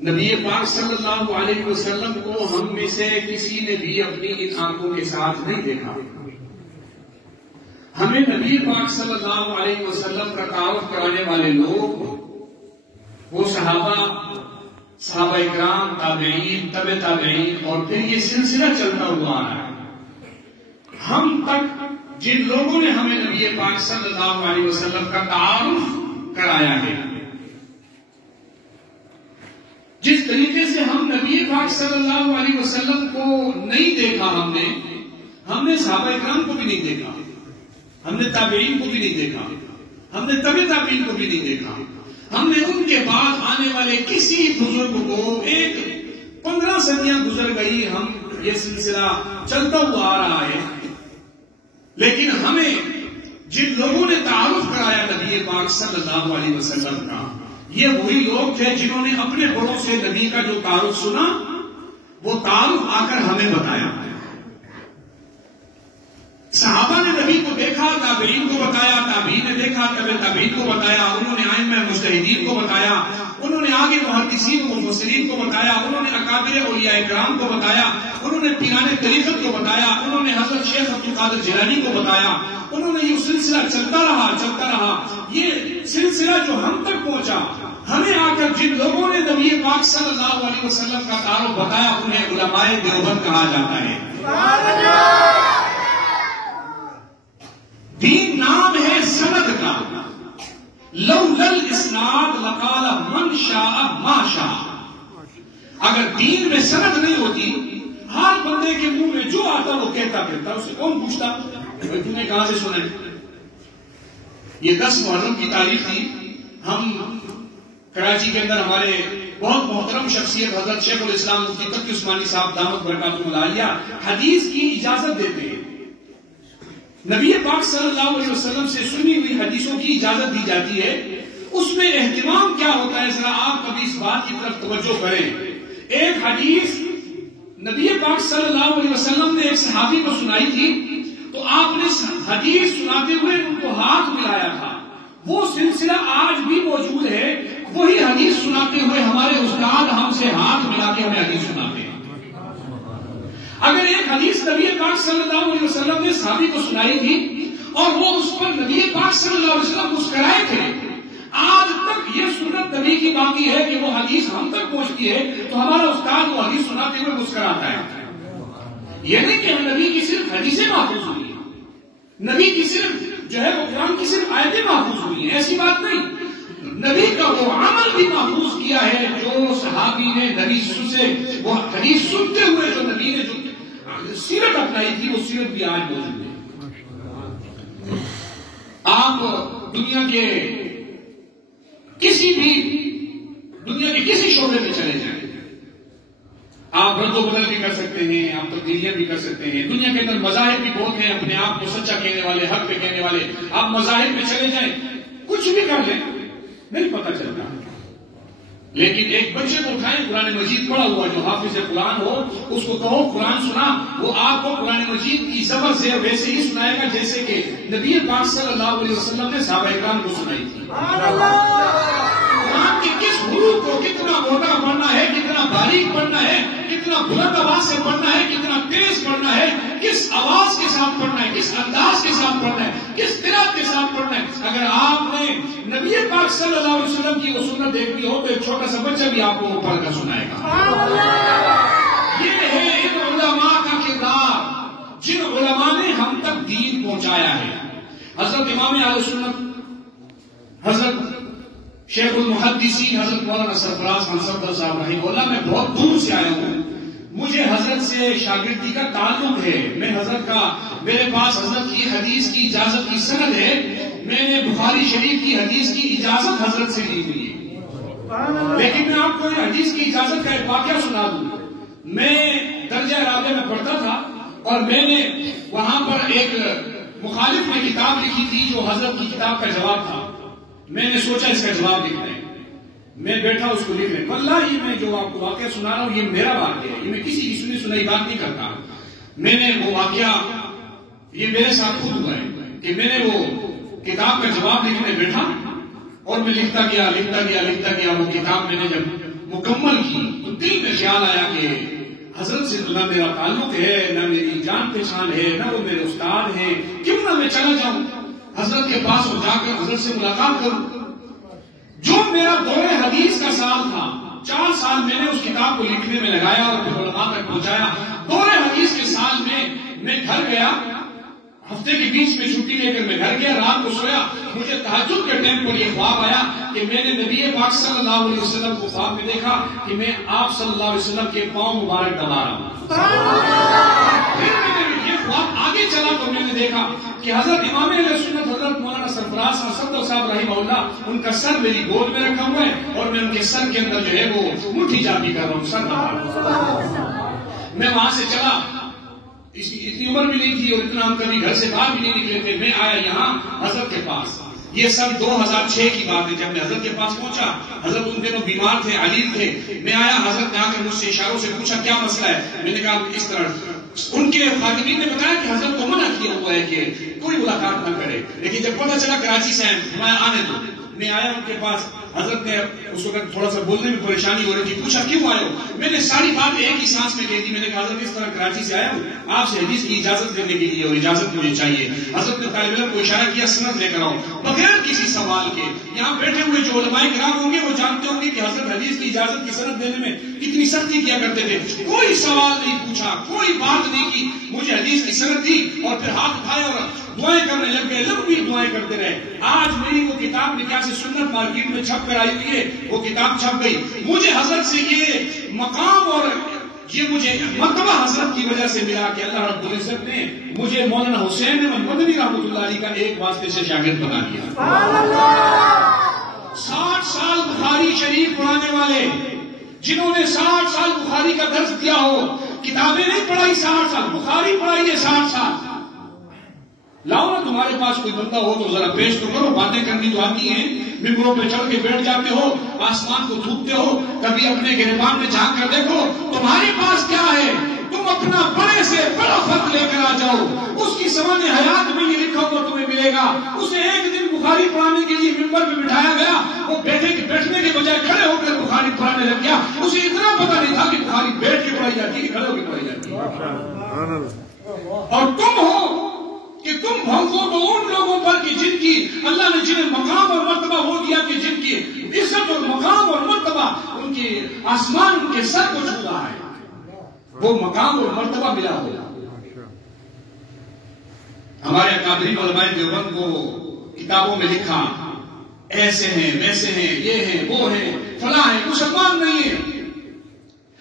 نبی پاک صلی اللہ علیہ وسلم کو ہم میں سے کسی نے بھی اپنی ان آنکھوں کے ساتھ نہیں دیکھا. ہمیں نبی پاک صلی اللہ علیہ وسلم کا تعارف کرانے والے لوگ وہ صحابہ اکرام، تابعین، تبع تابعین، اور پھر یہ سلسلہ چلتا ہوا آ رہا ہے. ہم تک جن لوگوں نے ہمیں نبی پاک صلی اللہ علیہ وسلم کا تعارف کرایا ہے، جس طریقے سے ہم نبی پاک صلی اللہ علیہ وسلم کو نہیں دیکھا، ہم نے صحابہ اکرام کو بھی نہیں دیکھا، ہم نے تابعین کو بھی نہیں دیکھا، ہم نے تبع تابعین کو بھی نہیں دیکھا، ہم نے ان کے بعد آنے والے کسی بزرگ کو 15 صدیاں گزر گئی، ہم یہ سلسلہ چلتا ہوا آ رہا ہے، لیکن ہمیں جن لوگوں نے تعارف کرایا نبی پاک صلی اللہ علیہ وسلم کا، یہ وہی لوگ تھے جنہوں نے اپنے بڑوں سے نبی کا جو تعارف سنا وہ تعارف آ کر ہمیں بتایا. صحابہ نے نبی کو دیکھا، تابعین کو بتایا، تابعین نے دیکھا، تبع تابعین کو بتایا، انہوں نے ائمہ مجتہدین کو بتایا، انہوں نے آگے محدثین و مفسرین کو بتایا، انہوں نے اکابر اولیاء کرام کو بتایا، انہوں نے پیران طریقت کو بتایا، انہوں نے حضرت شیخ عبد القادر جیلانی کو بتایا، انہوں نے یہ سلسلہ چلتا رہا. یہ سلسلہ جو ہم تک پہنچا، ہمیں آ کر جن لوگوں نے نبی پاک صلی اللہ علیہ وسلم کا تعارف بتایا انہیں علماء دیوبند کہا جاتا ہے. دین نام ہے سند کا، لولا الاسناد لقال من شاء ما شاء. اگر دین میں سند نہیں ہوتی، ہر بندے کے منہ میں جو آتا وہ کہتا پھرتا، اسے کون پوچھتا تم نے کہاں سے سنا؟ یہ 10 محرم کی تاریخ تھی. ہم کراچی کے اندر ہمارے بہت محترم شخصیت حضرت شیخ الاسلام مفتی تقی عثمانی صاحب دامت برکاتہ العالیہ حدیث کی اجازت دیتے ہیں. نبی پاک صلی اللہ علیہ وسلم سے سنی ہوئی حدیثوں کی اجازت دی جاتی ہے. اس میں اہتمام کیا ہوتا ہے، ذرا آپ کبھی اس بات کی طرف توجہ کریں. ایک حدیث نبی پاک صلی اللہ علیہ وسلم نے ایک صحابی کو سنائی تھی، تو آپ نے حدیث سناتے ہوئے ان کو ہاتھ ملایا تھا. وہ سلسلہ آج بھی موجود ہے. وہی حدیث سناتے ہوئے ہمارے استاد ہم سے ہاتھ ملا کے ہمیں حدیث سناتے ہیں. اگر ایک حدیث نبی پاک صلی اللہ علیہ وسلم نے صحابی کو سنائی تھی اور وہ اس پر نبی پاک صلی اللہ علیہ وسلم مسکرائے تھے، آج تک یہ سنت نبی کی باقی ہے کہ وہ حدیث ہم تک پہنچتی ہے تو ہمارا استاد وہ حدیث سناتے ہوئے مسکراتا ہے. یہ نہیں کہ نبی کی صرف حدیثیں محفوظ ہوئی ہیں، نبی کی صرف جو ہے وہ قرآن کی صرف آیتیں محفوظ ہوئی ہیں، ایسی بات نہیں. نبی کا وہ عمل بھی محفوظ کیا ہے جو صحابی نے نبی سے وہ حدیث سنتے ہوئے جو نبی نے جو سیرت اپنائی تھی وہ سیرت بھی آج موجود ہے. آپ دنیا کے کسی شعبے میں چلے جائیں، آپ رد و بدل بھی کر سکتے ہیں، آپ تبدیلیاں بھی کر سکتے ہیں. دنیا کے اندر مذاہب بھی بہت ہیں، اپنے آپ کو سچا کہنے والے، حق پہ کہنے والے. آپ مذاہب میں چلے جائیں، کچھ بھی کر لیں، نہیں پتہ چلتا. لیکن ایک بچے کو اٹھائیں، قرآن مجید پڑھا ہوا جو حافظ قرآن ہو، اس کو کہو قرآن سنا، وہ آپ کو قرآن مجید کی زبر سے ویسے ہی سنائے گا جیسے کہ نبی پاک صلی اللہ علیہ وسلم نے صحابہ اکرام کو سنائی تھی. قرآن کے کس حروف کو کتنا موٹا پڑھنا ہے، کتنا باریک پڑھنا ہے، کتنا بلند آواز سے پڑھنا ہے، کتنا تیز پڑھنا ہے، کس آواز کے ساتھ پڑھنا ہے، کس انداز کے ساتھ پڑھنا ہے، کس قرات کے ساتھ پڑھنا ہے. اگر آپ نے نبی پاک صلی اللہ علیہ وسلم کی وہ سنت دیکھنی ہو تو ایک چھوٹا سا بچہ بھی آپ کو پڑھ کر سنائے گا. یہ ہے ان علماء کا کردار جن علماء نے ہم تک دین پہنچایا ہے. حضرت امام اہل سنت حضرت شیخ المحدثین حضرت مولانا سرفراز خان صفدر صاحب رحمہ اللہ، میں بہت دور سے آیا ہوں، مجھے حضرت سے شاگردی کا تعلق ہے. میں حضرت کا، میرے پاس حضرت کی حدیث کی اجازت کی سند ہے. میں نے بخاری شریف کی حدیث کی اجازت حضرت سے لی ہوئی ہے. لیکن میں آپ کو حدیث کی اجازت کا ایک واقعہ سنا دوں. میں درجہ رابعہ میں پڑھتا تھا اور میں نے وہاں پر ایک مخالف نے کتاب لکھی تھی جو حضرت کی کتاب کا جواب تھا. میں نے سوچا اس کا جواب لکھنا ہے. میں بیٹھا اس کو لکھنے. واللہ یہ میں جو آپ کو واقعہ سنا رہا ہوں یہ میرا واقعہ ہے، یہ میں کسی کی سنی بات نہیں کرتا. میں نے وہ واقعہ، یہ میرے ساتھ خود ہوا ہے کہ میں نے وہ کتاب کا جواب لکھنے بیٹھا اور میں لکھتا گیا. وہ کتاب میں نے جب مکمل کی میں خیال آیا کہ حضرت سے نہ میرا تعلق ہے، نہ میری جان پہچان ہے، نہ وہ میرے استاد ہیں، کیوں نہ میں چلا جاؤں حضرت کے پاس اور جا کر حضرت سے ملاقات کروں. جو میرا دور حدیث کا سال تھا، 4 سال میں نے اس کتاب کو لکھنے میں لگایا اور پھر علماء تک پہنچایا. دور حدیث کے سال میں گھر گیا، ہفتے کے بیچ میں چھٹی لے کر میں گھر گیا، رات کو سویا. مجھے تہجد کے ٹائم پر یہ خواب آیا کہ میں نے نبی پاک صلی اللہ علیہ وسلم کو خواب میں دیکھا کہ میں آپ صلی اللہ علیہ وسلم کے پاؤں مبارک دبا رہا ہوں. پھر میں نے یہ خواب آگے چلا تو میں نے دیکھا کہ حضرت امام اہل سنت حضرت مولانا سرفراز صدر صاحب رحمہ اللہ، ان کا سر میری گود میں رکھا ہوا ہے اور میں ان کے سر کے اندر جو ہے وہ مٹھی جاپی کر رہا ہوں، سر دبا رہا ہوں. میں وہاں سے چلا، اتنی عمر بھی نہیں تھی اور اتنا ہم کبھی گھر سے باہر بھی نہیں نکلے تھے. میں آیا یہاں حضرت کے پاس. یہ سب 2006 کی بات ہے جب میں حضرت کے پاس پہنچا. حضرت ان دنوں بیمار تھے، علیل تھے. میں آیا، حضرت نے آ کر مجھ سے اشاروں سے پوچھا کیا مسئلہ ہے. میں نے کہا اس طرح. ان کے خادمین نے بتایا کہ حضرت کو منع کیا ہوا ہے کہ کوئی ملاقات نہ کرے، لیکن جب پتہ چلا کراچی سے میں آنے دو. میں آیا ان کے پاس. حضرت نے اس وقت تھوڑا سا بولنے میں پریشانی ہو رہی تھی، پوچھا کیوں آئے ہو. میں نے ساری بات ایک ہی سانس میں کہہ دی. میں نے کہا حضرت اس طرح کراچی سے آیا ہوں آپ سے حدیث کی اجازت لینے کے لیے اور اجازت مجھے چاہیے. حضرت نے طالب علم کو اشارہ کیا سند لے کر آؤ بغیر کسی سوال کے. یہاں بیٹھے ہوئے جو علماء کرام ہوں گے وہ جانتے ہوں گے کہ حضرت حدیث کی اجازت کی سند دینے میں کتنی سختی کیا کرتے تھے. کوئی سوال نہیں پوچھا، کوئی بات نہیں کی، مجھے حدیث کی سند دی اور پھر ہاتھ اٹھائے اور دعائیں کرنے لگ گئے. لمبی دعائیں کرتے رہے. آج میری وہ کتاب نکاح سے سنت مارکیٹ میں چھپ کر آئی ہوئی ہے، وہ کتاب چھپ گئی. مجھے حضرت سے یہ مقام اور یہ مجھے مرتبہ حضرت کی وجہ سے ملا کہ اللہ رب العزت نے مجھے مولانا حسین احمد مدنی رحمۃ اللہ علیہ کا ایک واسطے سے شاگرد بنا دیا. 60 سال بخاری شریف پڑھانے والے، جنہوں نے 60 سال بخاری کا درس دیا ہو، کتابیں نہیں پڑھائی 60 سال، بخاری پڑھائی ہے 60 سال. لاؤ نا تمہارے پاس کوئی بندہ ہو تو ذرا پیش تو کرو. باتیں کرنی تو آتی ہیں، ممبروں پہ چڑھ کے بیٹھ جاتے ہو، آسمان کو تھوکتے ہو، کبھی اپنے گریبان میں جھانک کر دیکھو تمہارے پاس کیا ہے. تم اپنا بڑے سے بڑا خط لے کر آ جاؤ، اس کی سوانح حیات میں یہ لکھا ہوا تمہیں ملے گا. اسے ایک دن بخاری پڑھانے کے لیے ممبر پہ بٹھایا گیا، وہ بیٹھنے کے بجائے کھڑے ہو کر بخاری پڑھانے لگ گیا. اسے اتنا پتہ نہیں تھا کہ بخاری بیٹھ کے پڑھائی جاتی ہے کہ کھڑے ہو کے پڑھائی جاتی ہے. اور تم ہو کہ تم بھنگو تو ان لوگوں پر کہ جن کی اللہ نے جنہیں مقام اور مرتبہ وہ دیا کہ جن کی عزت اور مقام اور مرتبہ ان کے آسمان ان کے سر کو چھو رہا ہے، وہ مقام اور مرتبہ ملا ہوا. ہمارے اکابرین علماء دیوبند کو کتابوں میں لکھا ایسے ہیں ویسے ہیں، یہ ہیں وہ ہیں فلاں ہیں، مسلمان نہیں ہیں.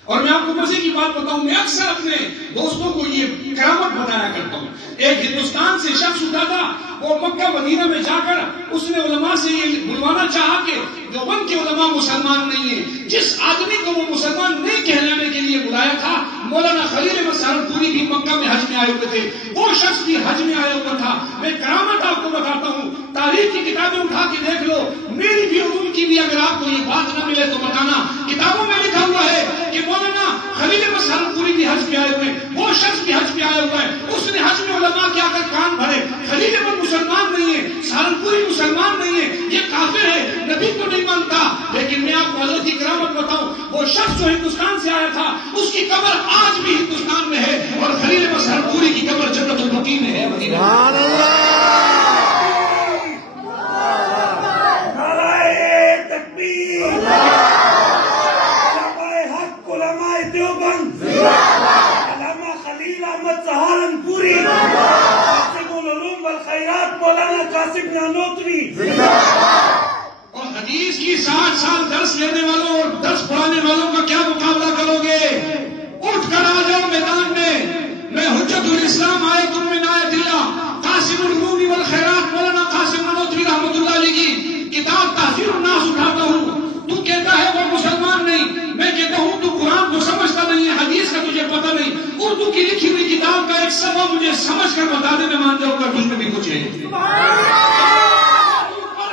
اور میں آپ کو مزے کی بات بتاؤں، میں اکثر اپنے دوستوں کو یہ کرامت بتایا کرتا ہوں. ایک ہندوستان سے شخص اٹھا تھا، وہ مکہ مدینہ میں جا کر اس نے علماء سے یہ بلوانا چاہا کہ دیوبند کے علماء مسلمان نہیں ہیں. جس آدمی کو وہ مسلمان نہیں کہلانے کے لیے بلایا تھا، مولانا خلیل احمد سہارنپوری بھی مکہ میں حج میں آئے ہوئے تھے، وہ شخص بھی حج میں آیا ہوا تھا. میں کرامت آپ کو بتاتا ہوں، تاریخ کی کتابیں اٹھا کے دیکھ لو، میری بھی اور ان کی بھی، اگر آپ کو یہ بات نہ ملے تو بتانا. کتابوں میں لکھا ہوا ہے کہ مولانا خلیل احمد سہارنپوری بھی حج پہ آئے ہوئے، وہ شخص بھی حج پہ آیا ہوا ہے. اس نے حج میں علماء کے آ کر کان بھرے. خلیل احمد مسلمان نہیں ہے، سہارنپوری مسلمان نہیں ہے، یہ کافر ہے، نبی کو نہیں مانتا. لیکن میں آپ کو حضرت کی کرامت بتاؤں، وہ شخص جو ہندوستان سے آیا تھا اس کی قبر آج بھی ہندوستان میں ہے، اور خلیل احمد سہارنپوری کی قبر جنت البقیع میں ہے، مدینہ. سبحان اللہ. نعرہ تکبیر. علماء دیوبند علامہ خلیل احمد سہارنپوری، قاسم العلوم والخیرات مولانا قاسم نانوتوی. اور حدیث کی 60 سال درس لینے والوں اور درس پڑھانے والوں کا کیا مقابلہ کرو گے؟ اٹھ کر آ جاؤ میدان میں. میں حجت الاسلام آیت من آیت اللہ قاسم العلوم والخیرات مولانا قاسم نانوتوی رحمۃ اللہ علیہ کی کتاب تحذیر الناس اٹھاتا ہوں. تو کہتا ہے وہ مسلمان نہیں، میں کہتا ہوں تو قرآن کو سمجھتا نہیں ہے، حدیث کا تجھے پتہ نہیں. اردو کی لکھی ہوئی کتاب کا ایک صفحہ مجھے سمجھ کر بتا دے، میں مان جاؤں گا تجھ میں بھی کچھ ہے. پڑھ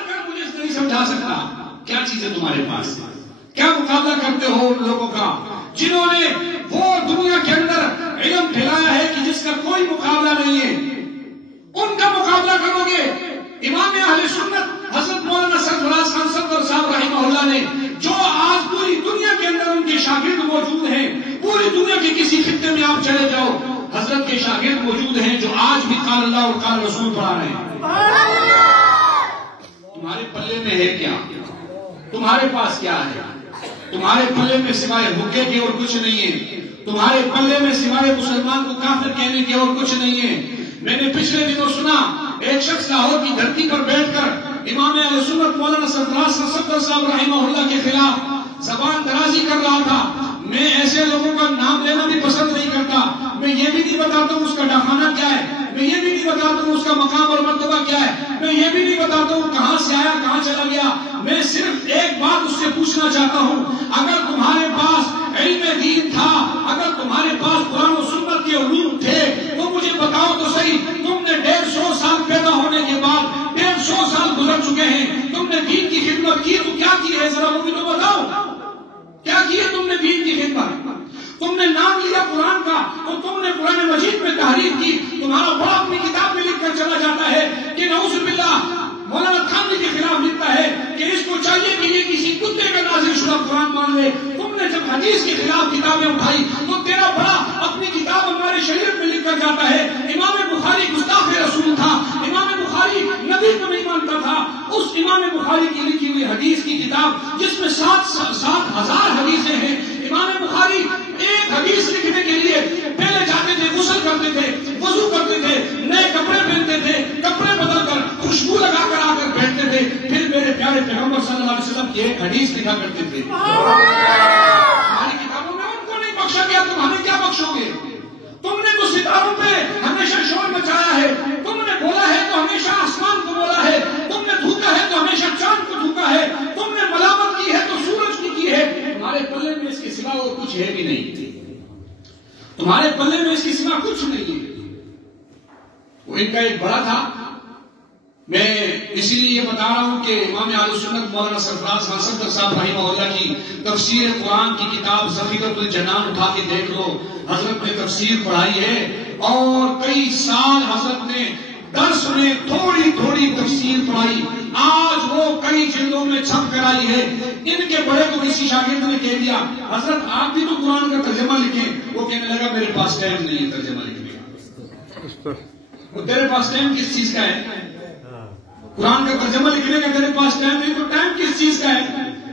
کر مجھے نہیں سمجھا سکتا. کیا چیز ہے تمہارے پاس؟ کیا مقابلہ کرتے ہو ان لوگوں کا جنہوں نے وہ دنیا کے اندر علم پھیلایا ہے کہ جس کا کوئی مقابلہ نہیں ہے؟ ان کا مقابلہ کرو گے. امام اہل سنت حضرت مولانا سرفراز خان صدر صاحب رحمہ اللہ نے جو آج پوری دنیا کے اندر ان کے شاگرد موجود ہیں کے کسی خطے میں آپ چلے جاؤ، حضرت کے شاگرد موجود ہیں جو آج بھی قال اللہ اور قال رسول پڑھا رہے ہیں۔ تمہارے پلے میں ہے کیا؟ تمہارے پاس کیا ہے؟ تمہارے پلے میں سوائے حکے کے اور کچھ نہیں ہے، تمہارے پلے میں سوائے مسلمان کو کافر کہنے کے اور کچھ نہیں ہے۔ میں نے پچھلے دنوں سنا ایک شخص لاہور کی دھرتی پر بیٹھ کر امام اہل سنت مولانا سرفراز صفدر صاحب رحمہ اللہ کے خلاف زبان درازی کر رہا تھا۔ میں ایسے لوگوں کا نام لینا بھی پسند نہیں کرتا، میں یہ بھی نہیں بتاتا ہوں اس کا ڈاکخانہ کیا ہے، میں یہ بھی نہیں بتاتا ہوں اس کا مقام اور مرتبہ کیا ہے، میں یہ بھی نہیں بتاتا ہوں کہاں سے آیا کہاں چلا گیا۔ میں صرف ایک بات اس سے پوچھنا چاہتا ہوں، اگر تمہارے پاس علم دین تھا، اگر تمہارے پاس قرآن و سنت کے علوم تھے تو مجھے بتاؤ تو صحیح، تم نے 150 سال پیدا ہونے کے بعد 150 سال گزر چکے ہیں، تم نے دین کی خدمت کی تو کیا کی ہے؟ ذرا وہ بھی تو بتاؤ، کیا کی ہے تم نے دین کی خدمت؟ تم نے نام لیا قرآن کا تو تم نے قرآن مجید میں تحریف کی۔ تمہارا بڑا اپنی کتاب میں لکھ کر چلا جاتا ہے کہ نعوذ باللہ مولانا تھانوی کے خلاف لکھتا ہے کہ اس کو چاہیے کہ یہ کسی کتے کا نازل شدہ قرآن مان لے۔ تم نے جب حدیث کے خلاف کتابیں اٹھائی تو تیرا بڑا اپنی کتاب ہمارے شریعت میں لکھ کر جاتا ہے امام بخاری گستاخ رسول تھا، امام بخاری نبی کو نہیں مانتا تھا۔ اس امام بخاری کی لکھی ہوئی حدیث کی کتاب جس میں 7,000 حدیثیں ہیں، امام بخاری ایک حدیث لکھنے کے لیے پہلے جاتے تھے، غسل کرتے تھے، وضو کرتے تھے، نئے کپڑے پہنتے تھے، کپڑے بدل کر خوشبو لگا کر آ کر بیٹھتے تھے، پھر میرے پیارے پیغمبر صلی اللہ علیہ وسلم کی ایک حدیث لکھا کرتے تھے۔ ہماری کتابوں میں ان کو نہیں بخشا گیا، تم ہمیں کیا بخشو گے؟ تم نے تو ستاروں پہ ہمیشہ شور مچایا ہے، تم نے بولا ہے تو ہمیشہ آسمان کو بولا ہے، تم نے دھوکا ہے تو ہمیشہ چاند کو دھوکا ہے، تم نے ملامت کی ہے تو سورج کی ہے۔ تمہارے پلے میں اس کے سوا اور کچھ ہے بھی نہیں، تمہارے پلے میں اس کے سوا کچھ نہیں ہے۔ وہ ان کا ایک بڑا تھا، میں اسی لیے یہ بتا رہا ہوں کہ امام اہل سنت مولانا سرفراز صفدر صاحب رحمہ اللہ کی تفسیر قرآن کی کتاب ذخیرۃ الجنان اٹھا کے دیکھ لو، حضرت نے تفسیر پڑھائی ہے اور کئی سال حضرت نے درس میں تھوڑی تھوڑی تفسیر پڑھائی، آج وہ کئی جلدوں میں چھپ کر آئی ہے۔ ان کے بڑے کو کسی شاگرد نے کہہ دیا حضرت آپ بھی تو قرآن کا ترجمہ لکھیں، وہ کہنے لگا میرے پاس ٹائم نہیں ہے ترجمہ لکھنے کا۔ وہ تیرے پاس ٹائم کس چیز کا ہے؟ قرآن کا ترجمہ لکھنے کا تیرے پاس ٹائم نہیں تو ٹائم کس چیز کا ہے؟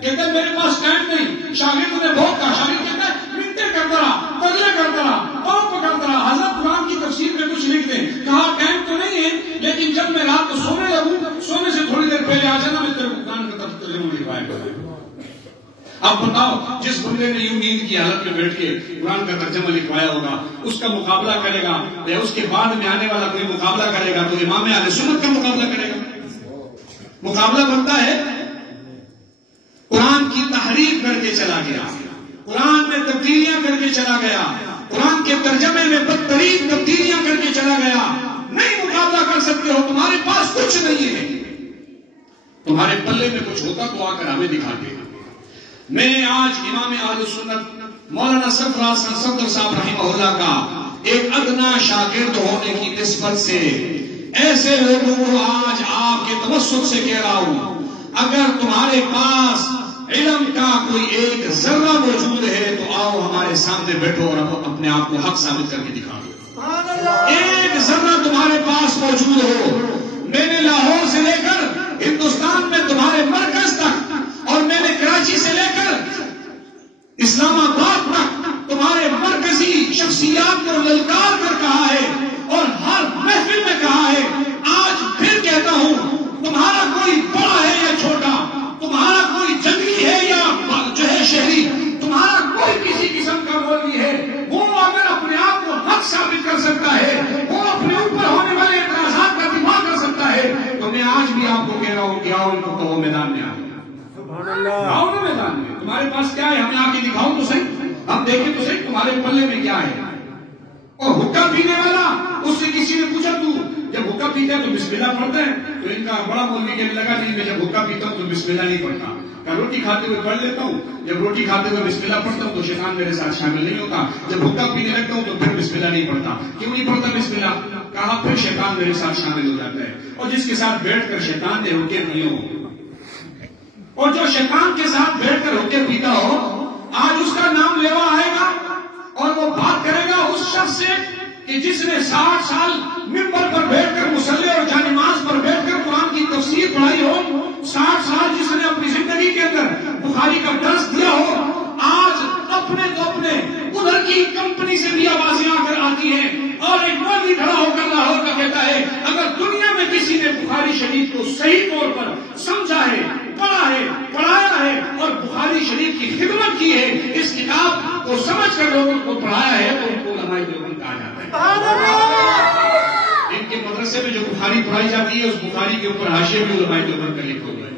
کہتا ہے میرے پاس ٹائم نہیں۔ شاگرد نے بہت کہا، شاگرد کہتا ہے منٹیں کرتا رہا، ترلے کرتا رہا، پاؤں پکڑتا رہا، حضرت قرآن کی تفسیر میں کچھ لکھ دیں۔ کہا ٹائم تو نہیں ہے لیکن جب میں رات کو سونے لگوں، سونے سے تھوڑی دیر پہلے آ جانا، میں تیرے قرآن کا ترجمہ لکھوایا کروں۔ اب بتاؤ جس بندے نے یوں نیند کی حالت میں بیٹھ کے قرآن کا ترجمہ لکھوایا ہوگا اس کا مقابلہ کرے گا یا اس کے بعد میں آنے والا کوئی مقابلہ کرے گا تو امام اہل سنت کا مقابلہ کرے گا؟ مقابلہ بنتا ہے قرآن کی تحریف کر کے چلا گیا، قرآن میں تبدیلیاں کر کے چلا گیا، قرآن کے ترجمے میں بدترین تبدیلیاں کر کے چلا گیا۔ نہیں مقابلہ کر سکتے ہو، تمہارے پاس کچھ نہیں ہے، تمہارے پلے میں کچھ ہوتا تو آ کر ہمیں دکھا دے۔ میں آج امام اہل سنت مولانا سرفراز صفدر صاحب رحمہ اللہ کا ایک ادنا شاگرد ہونے کی نسبت سے ایسے لوگوں کو آج آپ کے توسط سے کہہ رہا ہوں، اگر تمہارے پاس علم کا کوئی ایک ذرہ موجود ہے تو آؤ ہمارے سامنے بیٹھو اور اپنے آپ کو حق ثابت کر کے دکھا دو۔ ایک ذرہ تمہارے پاس موجود ہو، میں نے لاہور سے لے کر ہندوستان میں تمہارے مرکز تک اور میں نے کراچی سے لے کر اسلام آباد تک تمہارے مرکزی شخصیات کو للکار کر کہا ہے اور ہر محفل میں کہا ہے، آج پھر کہتا ہوں تمہارا کوئی بڑا ہے یا چھوٹا، تمہارا کوئی جنگلی ہے یا جو ہے شہری، تمہارا کوئی کسی قسم کا مولوی ہے، وہ اگر اپنے آپ کو حق ثابت کر سکتا ہے، وہ اپنے اوپر ہونے والے اعتراضات کا دفاع کر سکتا ہے، تو میں آج بھی آپ کو کہہ رہا ہوں کہ آؤ ان کو کہو میدان میں آؤ، آؤ نا میدان میں، تمہارے پاس کیا ہے ہمیں آ کے دکھاؤ تو صحیح، ہم دیکھیں تو صحیح تمہارے پلے میں کیا ہے۔ اور حکا پینے والا، اس سے کسی نے پوچھا تو جب حکا پیتا ہے تو بسم اللہ پڑھتا ہے؟ تو ان کا بڑا مولوی کہنے لگا نہیں میں جب حکا پیتا ہوں تو بسم اللہ نہیں پڑھتا، کہ روٹی کھاتے ہوئے پڑھ لیتا ہوں، جب روٹی کھاتے ہوئے بسم اللہ پڑھتا ہوں تو شیطان میرے ساتھ شامل نہیں ہوتا، جب حکا پینے لگتا ہوں تو پھر بسم اللہ نہیں پڑھتا۔ کیوں نہیں پڑھتا بسم اللہ؟ کہا پھر شیطان میرے ساتھ شامل ہو جاتا ہے، اور جس کے ساتھ بیٹھ کر شیطان نے حکے پیے ہو اور جو شیطان کے ساتھ بیٹھ کر حکے پیتا ہو، آج اس کا نام لیوا آئے گا اور وہ کہ جس نے 60 سال ممبر پر بیٹھ کر مصلی اور جانماز پر بیٹھ کر قرآن کی تفسیر پڑھائی ہو، 60 سال جس نے اپنی زندگی کے اندر بخاری کا درس دیا ہو، آج اپنے تو اپنے ادھر کی کمپنی سے بھی آوازیں آ کر آتی ہیں اور ایک مولوی کھڑا ہو کر لاہور کا کہتا ہے اگر دنیا میں کسی نے بخاری شریف کو صحیح طور پر سمجھا ہے، پڑھا ہے، پڑھایا ہے اور بخاری شریف کی خدمت کی ہے، اس کتاب کو سمجھ کر لوگوں کو پڑھایا ہے، تو ان کو علماء دیوبند کہا جاتا ہے۔ ان کے مدرسے میں جو بخاری پڑھائی جاتی ہے اس بخاری کے اوپر حاشیے بھی علماء دیوبند کا لکھا ہوا ہے۔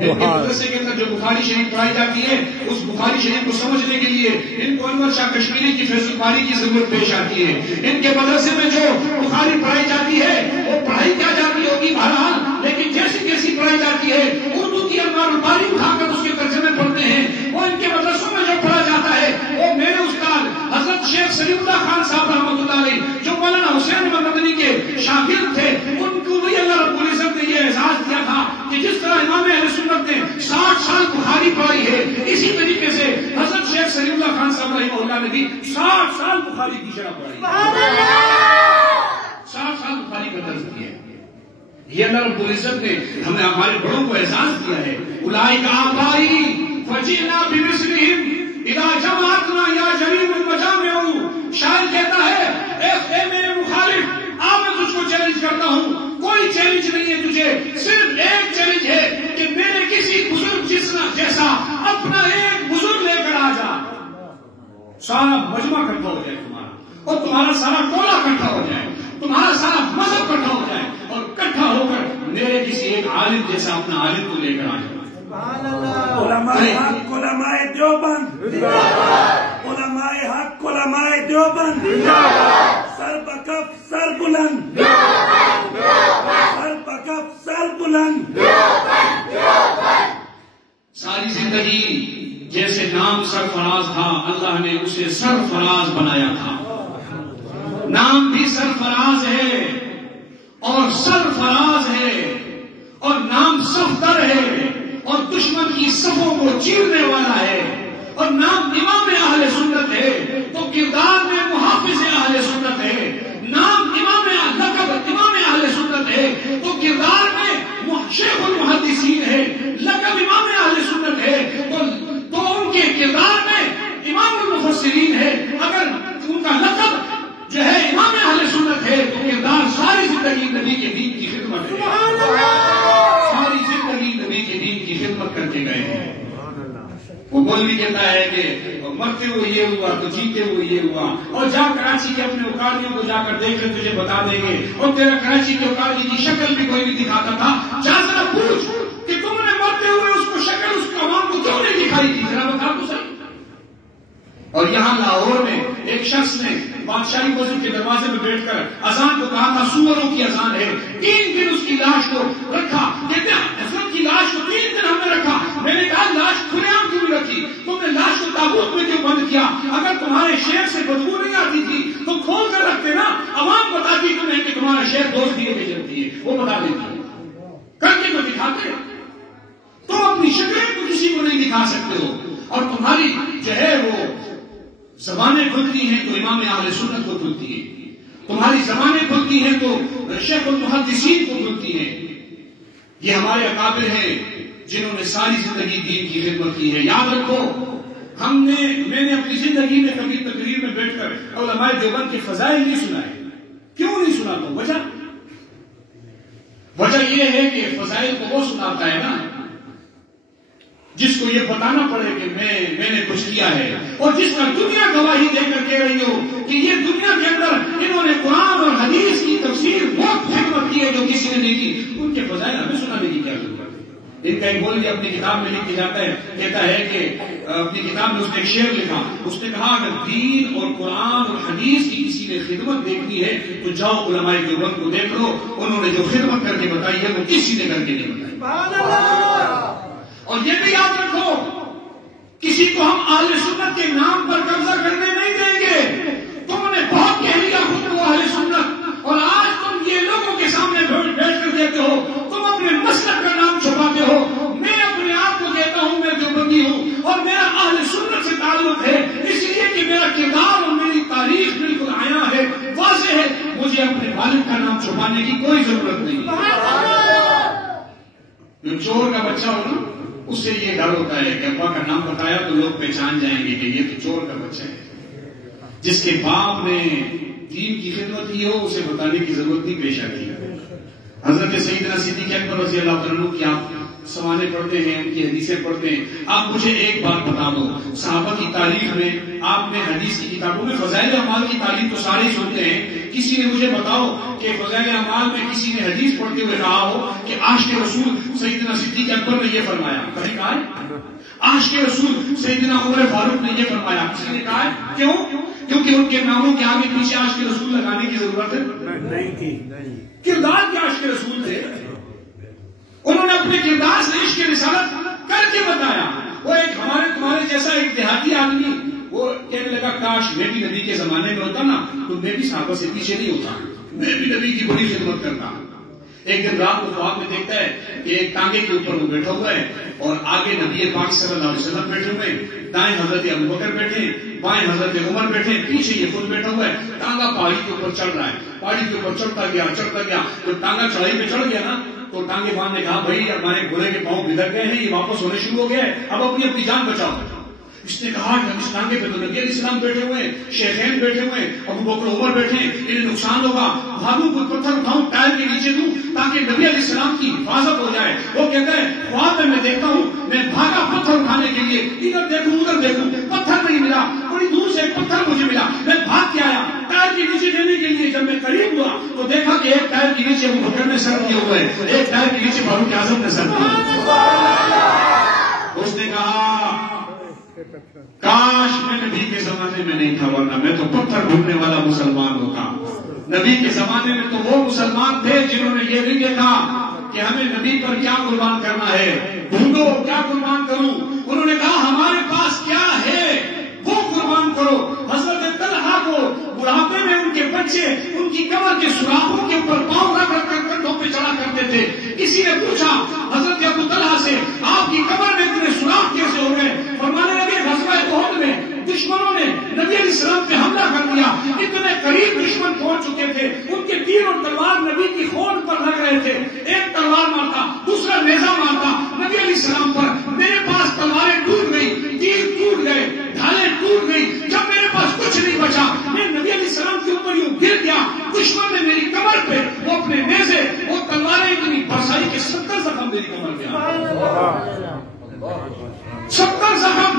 ان کے مدرسے کے اندر جو بخاری شریف پڑھائی جاتی ہے اس بخاری شریف کو سمجھنے کے لیے ان کو انور شاہ کشمیری کی فیض الباری کی ضرورت پیش آتی ہے۔ ان کے مدرسے میں جو بخاری پڑھائی جاتی ہے وہ پڑھائی کیا جاتی ہوگی بہرحال، لیکن جیسی جیسی پڑھائی جاتی ہے اردو کی انوار الباری اٹھا کر اس کے ترجمے پڑھتے ہیں۔ وہ ان کے مدرسوں میں جو پڑھا جاتا ہے وہ میرے استاد حضرت شیخ سلیم اللہ خان صاحب رحمۃ اللہ علیہ جو مولانا حسین مدنی کے شاگرد تھے، ان کو بھی اللہ رب العزت نے یہ اعزاز دیا تھا کہ جس طرح امام اہل سنت نے 60 سال بخاری پڑھائی ہے، اسی طریقے سے حضرت شیخ سلیم اللہ خان صاحب رحمہ اللہ نے بھی 60 سال بخاری کی شرح پڑھائی، 60 سال بخاری کا درس دیا ہے۔ یہ اللہ رب العزت نے ہمیں ہمارے بڑوں کو اعزاز دیا ہے۔ اولئک آبائی فجئنا بمثلہم اذا جمعتنا یا جریم المجامع۔ شاعر کہتا ہے اے میرے مخالف، آ میں تجھ کو چیلنج کرتا ہوں، کوئی چیلنج نہیں ہے تجھے، صرف ایک چیلنج ہے کہ میرے کسی بزرگ جیسا اپنا ایک بزرگ لے کر آ جا، سارا مجمع اکٹھا ہو جائے تمہارا، اور تمہارا سارا ٹولہ اکٹھا ہو جائے، تمہارا سارا مذہب اکٹھا ہو جائے، اور اکٹھا ہو کر میرے کسی ایک عالم جیسا اپنا عالم کو لے کر آ جائے۔ علماء حق، علماء دیوبند، علماء حق، علماء دیوبند، سر بکف سر بلند، سر بکف سر بلند۔ ساری زندگی جیسے نام سرفراز تھا اللہ نے اسے سرفراز بنایا تھا، نام بھی سرفراز ہے اور سرفراز ہے اور نام صفدر ہے اور دشمن کی صفوں کو چیرنے والا ہے، اور نام امام اہل سنت ہے تو کردار میں محافظ اہل سنت ہے، نام لقب امام اہل سنت ہے تو کردار میں شیخ المحدثین ہے، لقب امام اہل سنت ہے تو ان کے کردار میں امام المفسرین ہے۔ اگر ان کا لقب جو ہے امام اہل سنت ہے تو کردار ساری زندگی نبی کے دین کی خدمت ہے، ساری زندگی نبی کے دین کی خدمت کرتے گئے ہیں۔ وہ مولوی کہتا ہے کہ مرتے ہوئے یہ ہوا تو جیتے ہوئے یہ ہوا، اور جا کراچی کے اپنے اوقاریوں کو جا کر دیکھ لیں تجھے بتا دیں گے، اور تیرا کراچی کے اوقاری کی شکل بھی کوئی نہیں دکھاتا تھا، جا ذرا پوچھ کہ تم نے مرتے ہوئے اس کو شکل اس عوام کو کیوں نہیں دکھائی تھی، ذرا بتا تو صحیح۔ اور یہاں لاہور میں ایک شخص نے بادشاہی مسجد کے دروازے میں بیٹھ کر اذان کو کہا تھا سوروں کی اذان ہے، 3 دن اس کی لاش کو رکھا، کہتے ہیں حضرت کی لاش کو 3 دن ہم نے رکھا۔ میں نے کہا لاش کھلے عام کیوں نہیں رکھی، تم نے لاش کو تابوت میں کیوں بند کیا؟ اگر تمہارے شیر سے بدبو نہیں آتی تھی تو کھول کر رکھتے نا، عوام بتاتی تمہیں کہ تمہارا شیر دوست دیے میں چلتی ہے، وہ بتا دیتی کر کے تو دکھاتے، تم اپنی شکلیں کو کسی کو نہیں دکھا سکتے ہو، اور تمہاری جو ہے وہ زبانیں کھلتی ہیں تو امام اہل سنت کو کھلتی ہیں، تمہاری زبانیں کھلتی ہیں تو شیخ المحدثین کو کھلتی ہیں۔ یہ ہمارے اکابر ہیں جنہوں نے ساری زندگی دین کی خدمت کی ہے۔ یاد رکھو میں نے اپنی زندگی میں کبھی تقریر میں بیٹھ کر علماء دیوبند کے فضائل نہیں سنائے۔ کیوں نہیں سناتا؟ وجہ یہ ہے کہ فضائل کو وہ سناتا ہے نا جس کو یہ بتانا پڑے کہ میں نے کچھ کیا ہے، اور جس کا دنیا گواہی دے کر کہہ رہی ہو کہ یہ دنیا کے اندر انہوں نے قرآن اور حدیث کی تفسیر بہت خدمت کی ہے جو کسی نے نہیں کی، ان کے فضائل ہمیں سنانے کی کیا ضرورت ہے؟ ان کا ایک مولوی اپنی کتاب میں لکھ کے جاتا ہے، کہتا ہے کہ اپنی کتاب میں اس نے ایک شعر لکھا، اس نے کہا اگر دین اور قرآن اور حدیث کی کسی نے خدمت دیکھنی ہے تو جاؤ علماء دیوبند کو دیکھ لو، انہوں نے جو خدمت کر کے بتائی ہے وہ کسی نے کر کے نہیں بتائی۔ اور یہ بھی یاد رکھو کسی کو ہم اہل سنت کے نام پر قبضہ کرنے نہیں دیں گے۔ تم نے بہت کہہ لیا خود کو اہل سنت، اور آج تم یہ لوگوں کے سامنے بیٹھ کر دیتے ہو، تم اپنے مسلک کا نام چھپاتے ہو۔ میں اپنے آپ کو کہتا ہوں میں دیوبندی ہوں اور میرا اہل سنت سے تعلق ہے، اس لیے کہ میرا کردار اور میری تاریخ بالکل آیا ہے، واضح ہے، چھپانے کی کوئی ضرورت نہیں. جو چور کا بچہ ہو نا اس سے یہ ڈر ہوتا ہے کہ ابا کا نام بتایا تو لوگ پہچان جائیں گے کہ یہ تو چور کا بچہ ہے. جس کے باپ نے دین کی خدمت کی ہو اسے بتانے کی ضرورت نہیں پیش آتی ہے. حضرت سیدنا صدیق اکبر رضی اللہ عنہ کی آپ سوانے پڑھتے ہیں, ان کی حدیثیں پڑھتے ہیں. آپ مجھے ایک بات بتا دو, صحابہ کی تاریخ میں آپ نے حدیث کی کتابوں میں فضائل اعمال کی تعریف تو سارے سنتے ہیں, کسی نے مجھے بتاؤ کہ فضائل اعمال میں کسی نے حدیث پڑھتے ہوئے کہا ہو کہ عاشق رسول سیدنا صدیق اکبر نے یہ فرمایا, کہیں کہا ہے؟ عاشق رسول سیدنا عمر فاروق نے یہ فرمایا, کسی نے کہا ہے؟ کیوں؟ کیونکہ ان کے ناموں کے آگے پیچھے عاشق رسول لگانے کی ضرورت نہیں تھی. کردار کے عاشق رسول تھے, انہوں نے اپنے کردار سے عشق رسالت کر کے بتایا. وہ ایک ہمارے تمہارے جیسا ایک دیہاتی آدمی وہ کہنے لگا کاش میں بھی نبی کے زمانے میں ہوتا نا تو میں بھی صحابہ سے پیچھے نہیں ہوتا, میں بھی نبی کی بڑی خدمت کرتا. ایک دن رات کو خواب میں دیکھتا ہے کہ ایک ٹانگے کے اوپر وہ بیٹھا ہوا ہے اور آگے نبی پاک صلی اللہ علیہ وسلم بیٹھے ہوئے, دائیں حضرت ابوبکر بیٹھے, بائیں حضرت عمر بیٹھے, پیچھے یہ خود بیٹھا ہوا ہے. ٹانگا پہاڑی کے اوپر چڑھ رہا ہے, پہاڑی کے اوپر چڑھتا گیا. جب ٹانگا چڑھائی پہ چڑھ گیا نا تو ٹانگے باندھ نے کہا بھائی ہمارے گھوڑے کے پاؤں بھدک گئے ہیں, یہ واپس ہونے شروع ہو گیا ہے, اب اپنی اپنی جان بچاؤ. اس نے کہا کہ اس ٹانگے پہ تو نبی علیہ السلام بیٹھے ہوئے, شیخین بیٹھے ہوئے, ابو بکر عمر بیٹھے, انہیں نقصان ہوگا, بھاگوں کو پتھر اٹھاؤں ٹائر کے نیچے دوں تاکہ نبی علیہ السلام کی حفاظت ہو جائے. وہ کہتا ہے خواب میں دیکھتا ہوں, میں بھاگا پتھر اٹھانے کے لیے, ادھر دیکھوں ادھر دیکھوں, پتھر نہیں ملا, بڑی دور سے ایک پتھر مجھے ملا, میں بھاگ کے آیا ٹائر کے نیچے دینے کے لیے. جب میں قریب ہوا تو دیکھا کہ ایک ٹائر کے نیچے ابو بکر نے سر کیے ہوئے, ایک ٹائر کے نیچے فاروق اعظم نے سر کیا. اس نے کہا کاش میں نبی کے زمانے میں نہیں تھا, ورنہ میں تو پتھر ڈھونڈنے والا مسلمان ہوتا. نبی کے زمانے میں تو وہ مسلمان تھے جنہوں نے یہ نہیں دیکھا کہ ہمیں نبی پر کیا قربان کرنا ہے, ڈھونڈو کیا قربان کروں. انہوں نے کہا ہمارے پاس کیا ہے وہ قربان کرو. حضرت طلحہ کو بڑھاپے میں ان کے بچے ان کی کمر کے سوراخوں کے اوپر پاؤں رکھ کر کندھوں پہ چڑھا کرتے تھے. کسی نے پوچھا حضرت ابو طلحہ سے آپ کی کمر میں اتنے سوراخ کیسے ہو گئے؟ فرمانے لگے غزوہ احد میں دشمنوں نے نبی علیہ السلام پہ حملہ کر دیا, اتنے قریب دشمن پہنچ چکے تھے, ان کے تیر اور تلوار نبی کی خون پر لگ رہے تھے. ایک تلوار مارتا, دوسرا نیزہ مارتا نبی علیہ السلام پر. میرے پاس تلواریں ٹوٹ گئی, تیر ٹوٹ گئے, ڈھالیں ٹوٹ گئی. جب میرے پاس کچھ نہیں بچا میں نبی علیہ السلام کے اوپر یوں گر گیا. دشمن نے میری کمر پہ وہ اپنے نیزے وہ تلواریں اتنی برسائی کہ 70 زخم میری کمر پہ آ 70 زخم.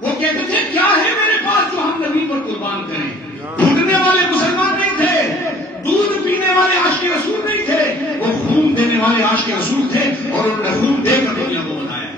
وہ کہتے تھے کیا ہے میرے پاس جو ہم نبی پر قربان کریں. ڈھونڈنے والے مسلمان نہیں تھے, دودھ پینے والے عاشق رسول نہیں تھے, وہ خون دینے والے عاشق رسول تھے اور انہوں نے خون دے کر دنیا کو بتایا.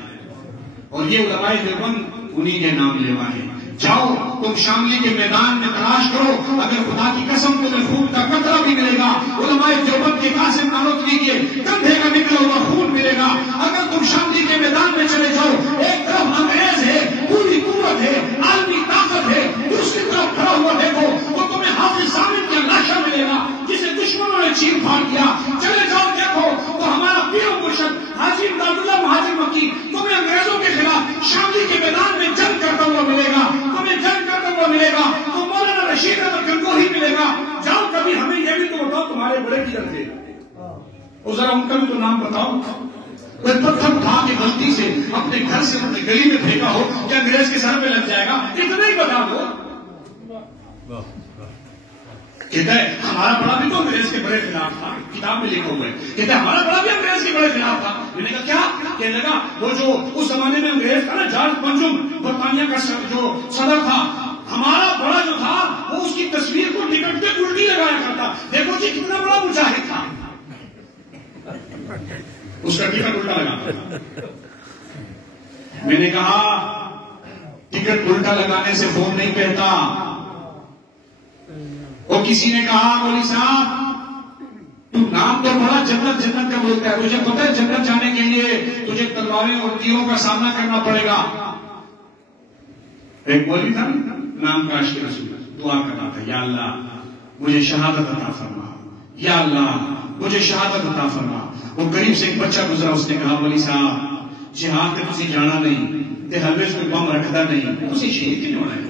اور یہ علماء دیوبند انہی کے نام لیوا ہے. جاؤ تم شاملی کے میدان میں تلاش کرو, اگر خدا کی قسم تمہیں خون کا قطرہ بھی ملے گا. علماء دیوبند کے قاسم نانوتوی کے کندھے کا نکلا ہوا خون ملے گا. اگر تم شاملی کے میدان میں چلے جاؤ, ایک طرف انگریز ہے, پوری قوت ہے, عالمی طاقت ہے, دوسری طرف کھڑا ہوا دیکھو تو تمہیں حافظ ثابت کا لاشا ملے گا جسے دشمنوں نے چیر پھاڑ کیا. چلے جاؤ دیکھو تو ہمارا پیر و مرشد حاجی امداد اللہ مہاجر مکی تمہیں انگریزوں کے خلاف شاملی کے میدان میں جنگ کرتا ہوا ملے گا, تمہیں جنگ کرتا ہوا ملے گا. تو مولانا رشید احمد گنگوہی ملے گا. جاؤ کبھی ہمیں یہ بھی تو بتاؤ تمہارے بڑے کدھر تھے, اور ذرا ان کا بھی تو نام بتاؤ. کوئی پتھر اٹھا کے غلطی سے اپنے گھر سے اپنے گلی میں پھینکا ہو کیا انگریز کے سر پہ لگ جائے گا؟ اتنا ہی بتا دو. کہتا ہے ہمارا بڑا بھی تو انگریز کے بڑے خلاف تھا, کتاب میں لکھا ہوا ہے. کہتا ہے ہمارا بڑا بھی انگریز کے بڑے خلاف تھا. میں نے کہا کیا؟ کہنے لگا وہ جو اس زمانے میں انگریز تھا نا جارج پنجم برطانیہ کا جو صدر تھا, ہمارا بڑا جو تھا وہ اس کی تصویر کو ٹکٹ پہ الٹی لگایا کرتا. دیکھو جی کتنا بڑا مجاہد تھا, اس کا ٹکٹ الٹا لگاتا. میں نے کہا ٹکٹ الٹا لگانے سے فون نہیں کہتا. اور کسی نے کہا مولوی صاحب تو نام تو بڑا جنت جنت کا بولتا ہے, تجھے پتہ ہے جنت جانے کے لیے تجھے تلواریں اور تیروں کا سامنا کرنا پڑے گا. ایک مولوی تھا نام کا عاشق رسول, دعا کرنا تھا یا اللہ مجھے شہادت عطا فرما, یا اللہ مجھے شہادت عطا فرما. وہ قریب سے ایک بچہ گزرا, اس نے کہا مولوی صاحب جہاد میں تسی جانا نہیں تے حلوے سے بم رکھتا نہیں, تسی شہید کیوں ہونا ہے؟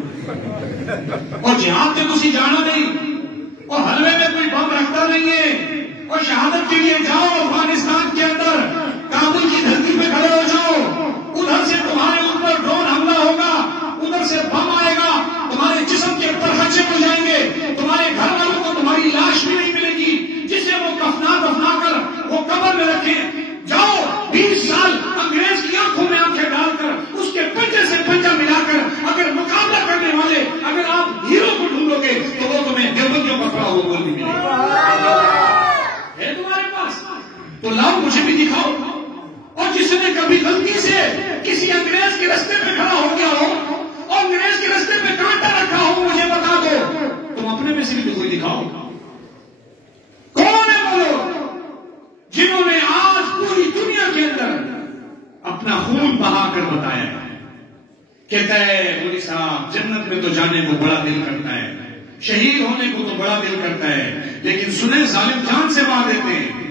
اور جہاد میں تسی جانا نہیں اور حلوے میں کوئی بم رکھتا نہیں ہے, اور شہادت کے لیے جاؤ افغانستان کے اندر، کابل کی دھرتی پہ کھڑے ہو جاؤ، ادھر سے تمہارے اوپر ڈرون حملہ ہوگا، ادھر سے بم آئے گا، تمہارے جسم کے اوپر خدشے ہو جائیں گے، تمہارے گھر والوں کو تمہاری لاش بھی نہیں ملے گی جسے وہ دفنا کر وہ قبر میں رکھیں۔ جاؤ 20 سال انگریز کی آنکھوں میں آنکھیں ڈال کر اس کے پنجے سے پنجہ ملا کر اگر مقابلہ کرنے والے اگر آپ ہیرو کو ڈھونڈو گے تو وہ تمہیں دیوبندیوں کا کھڑا ہوا بول بھی ملے گا۔ ہے تمہارے پاس تو لاؤ، مجھے بھی دکھاؤ۔ اور جس نے کبھی غلطی سے کسی انگریز کے رستے پہ کھڑا ہو گیا ہو اور انگریز کے رستے پہ کانٹا رکھا ہو، مجھے بتا دو، تم اپنے میں سے بھی کوئی دکھاؤ۔ کون ہے وہ لوگ جنہوں نے آج پوری دنیا کے اندر اپنا خون بہا کر بتایا ہے؟ کہتا ہے مودی صاحب جنت میں تو جانے کو بڑا دل کرتا ہے، شہید ہونے کو تو بڑا دل کرتا ہے، لیکن سنیں ظالم جان سے مار دیتے ہیں۔